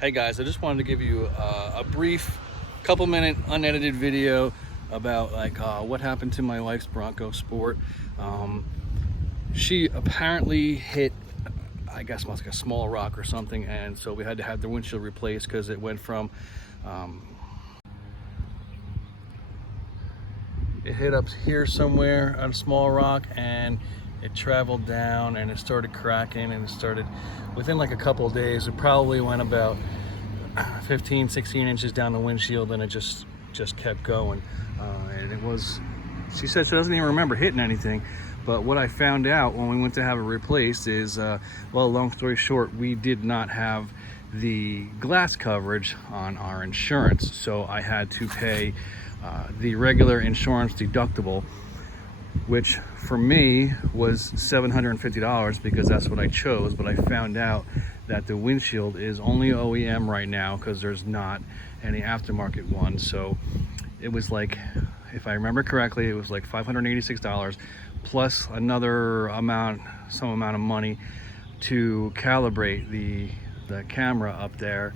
Hey guys, I just wanted to give you a brief couple minute unedited video about what happened to my wife's Bronco Sport. She apparently hit, I guess, like a small rock or something, and so we had to have the windshield replaced because it went from it hit up here somewhere on a small rock, and it traveled down and it started cracking, and it started within like a couple of days. It probably went about 15-16 inches down the windshield, and it just kept going. And it was, she said she doesn't even remember hitting anything, but what I found out when we went to have it replaced is, well, long story short, we did not have the glass coverage on our insurance, so I had to pay the regular insurance deductible, which for me was $750 because that's what I chose. But I found out that the windshield is only OEM right now because there's not any aftermarket one. So it was like, if I remember correctly, it was like $586 plus another amount, some amount of money to calibrate the camera up there.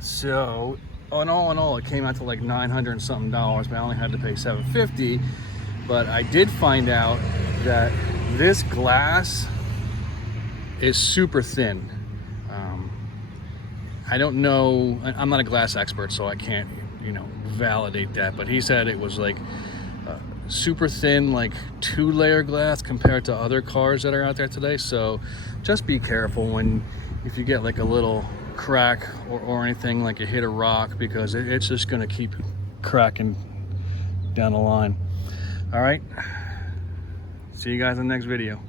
So in all, it came out to like $900 and something, but I only had to pay $750. But I did find out that this glass is super thin. I don't know, I'm not a glass expert, so I can't, validate that, but he said it was like super thin, like 2-layer glass compared to other cars that are out there today. So just be careful if you get like a little crack or anything, like you hit a rock, because it's just going to keep cracking down the line. All right, see you guys in the next video.